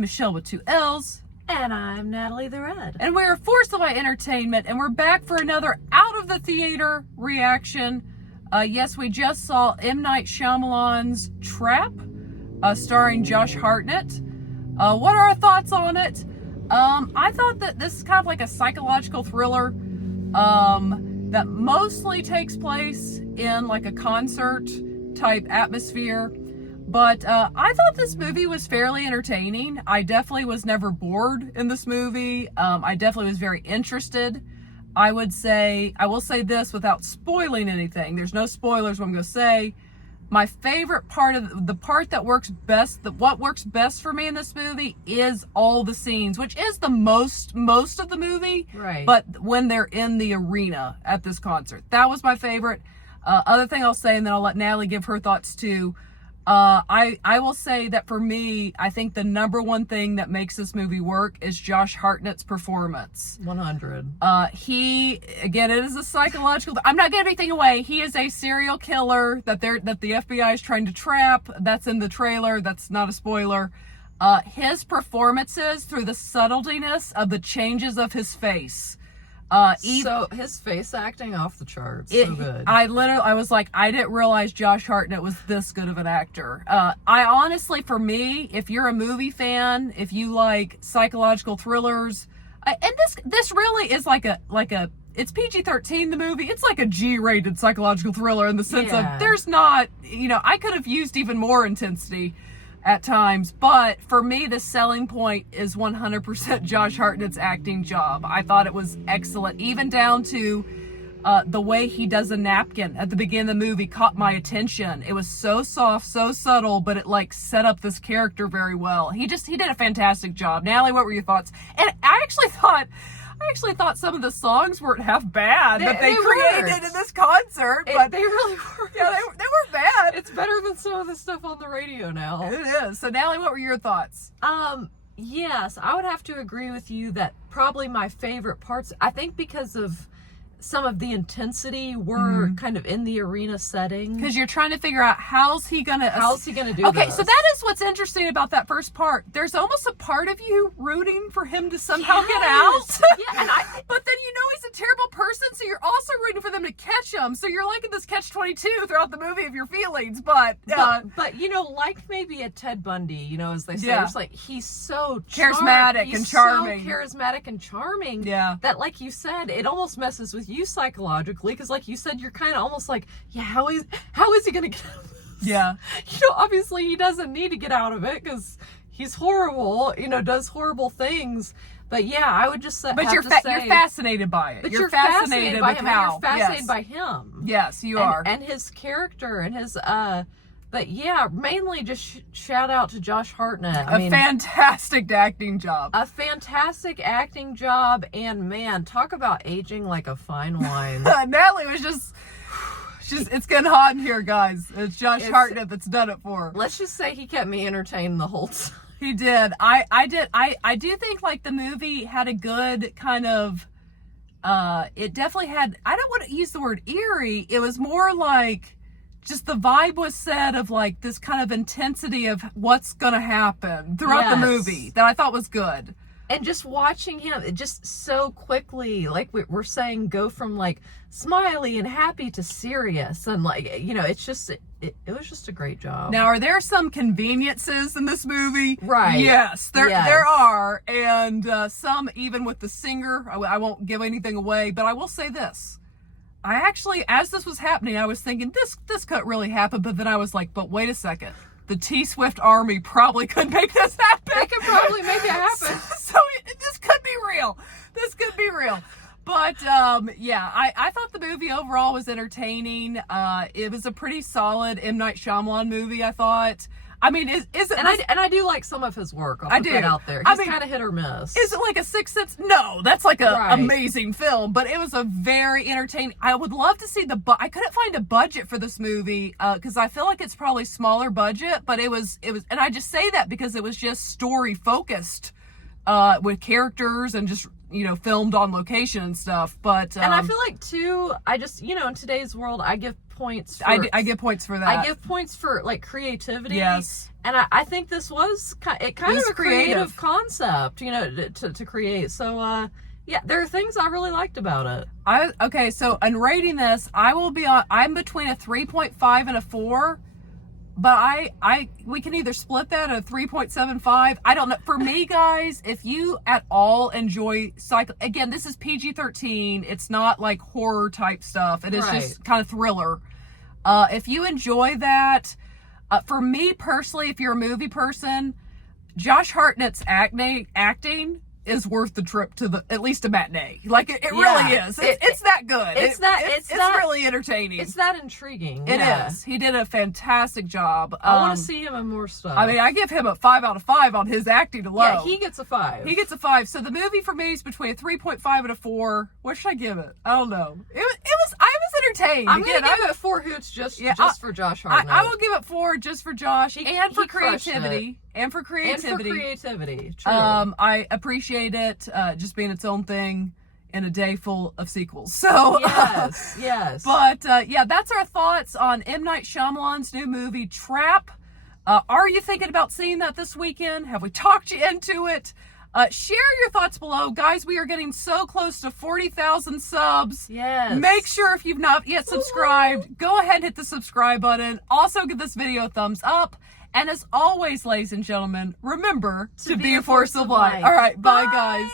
I'm Michelle with 2 L's. And I'm Natalie the Red. And we're Forced by Entertainment, and we're back for another out of the theater reaction. Yes, we just saw M. Night Shyamalan's Trap, starring Josh Hartnett. What are our thoughts on it? I thought that this is kind of like a psychological thriller that mostly takes place in like a concert type atmosphere. But I thought this movie was fairly entertaining. I definitely was never bored in this movie. I definitely was very interested. I will say this without spoiling anything. There's no spoilers what I'm going to say. My favorite part of the part that works best, what works best for me in this movie is all the scenes, which is the most of the movie. Right. But when they're in the arena at this concert, that was my favorite. Other thing I'll say, and then I'll let Natalie give her thoughts too. I will say that for me, I think the number one thing that makes this movie work is Josh Hartnett's performance. 100. He, again, it is a psychological, I'm not giving anything away. He is a serial killer that the FBI is trying to trap. That's in the trailer. That's not a spoiler. His performances through the subtletiness of the changes of his face. So his face acting off the charts. So good. I was like, I didn't realize Josh Hartnett was this good of an actor. I honestly, for me, if you're a movie fan, if you like psychological thrillers, and this really is like a it's PG-13, the movie. It's like a G-rated psychological thriller in the sense of there's not, I could have used even more intensity at times, but for me the selling point is 100% Josh Hartnett's acting job. I thought it was excellent, even down to the way he does a napkin at the beginning of the movie caught my attention. It was so soft, so subtle, but it like set up this character very well. He did a fantastic job. Natalie, what were your thoughts? And I actually thought some of the songs weren't half bad that they created in this concert. But they really were. Yeah, they weren't bad. It's better than some of the stuff on the radio now. It is. So Natalie, what were your thoughts? Yes, I would have to agree with you that probably my favorite parts, I think because of some of the intensity were kind of in the arena setting. Because you're trying to figure out how's he gonna do Okay, this? so that is what's interesting about that first part. There's almost a part of you rooting for him to somehow get out. Yeah, but then he's a terrible person, so you're also rooting for them to catch him. So you're like in this catch-22 throughout the movie of your feelings. But like maybe a Ted Bundy, as they say, it's like he's so charismatic and charming. So charismatic and charming. Yeah. That, like you said, it almost messes with you psychologically, because like you said, you're kind of almost like, how is he gonna get out of this? Yeah. Obviously he doesn't need to get out of it because he's horrible, does horrible things. But yeah, I would just say, you're fascinated by it. But you're fascinated by him. How. You're fascinated by him. Yes, you are. And his character and his but yeah, mainly just shout out to Josh Hartnett. Fantastic acting job. A fantastic acting job, and man, talk about aging like a fine wine. Natalie was just it's getting hot in here, guys. It's Josh Hartnett that's done it for her. Let's just say he kept me entertained the whole time. He did. I do think like the movie had a good kind of it definitely had, I don't want to use the word eerie. It was more like just the vibe was set of like this kind of intensity of what's going to happen throughout the movie that I thought was good. And just watching him, it just so quickly, like we're saying, go from like smiley and happy to serious. And like, it's just, it was just a great job. Now, are there some conveniences in this movie? Right. Yes, there are. And some even with the singer. I won't give anything away, but I will say this. I actually, as this was happening, I was thinking this couldn't really happen, but then I was like, but wait a second. The T-Swift Army probably could make this happen. They could probably make it happen. So this could be real. This could be real. But I thought the movie overall was entertaining. It was a pretty solid M. Night Shyamalan movie, I thought. I mean, is it? And I do like some of his work. I'll put that out there. He's kind of hit or miss. Is it like a Sixth Sense? No, that's like an amazing film. But it was a very entertaining. I would love to see I couldn't find a budget for this movie because I feel like it's probably smaller budget. But it was, and I just say that because it was just story focused with characters and just filmed on location and stuff. But and I feel like too, I just in today's world, I give points. For, I give points for that. I give points for like creativity. Yes. And I think this was kind of a creative concept, to create. So yeah, there are things I really liked about it. Okay, so in rating this, I'm between a 3.5 and a 4. But we can either split that at a 3.75. I don't know. For me, guys, if you at all enjoy again, this is PG-13. It's not like horror type stuff. It is just kind of thriller. If you enjoy that, for me personally, if you're a movie person, Josh Hartnett's acting is worth the trip to at least a matinee. Like it really is. It's that good. It's really entertaining. It's that intriguing. It is. He did a fantastic job. I want to see him in more stuff. I mean, I give him a 5 out of 5 on his acting alone. Yeah, he gets a 5. He gets a 5. So the movie for me is between a 3.5 and a 4. What should I give it? I don't know. I was entertained. I'm gonna give it 4 hoots just for Josh Hartnett. I will give it 4 just for Josh and for creativity. And for creativity. True. I appreciate it just being its own thing in a day full of sequels. So yes. But that's our thoughts on M. Night Shyamalan's new movie Trap. Are you thinking about seeing that this weekend? Have we talked you into it? Share your thoughts below, guys. We are getting so close to 40,000 subs. Yes. Make sure if you've not yet subscribed, go ahead and hit the subscribe button. Also, give this video a thumbs up. And as always, ladies and gentlemen, remember to be a force of light. All right, bye guys.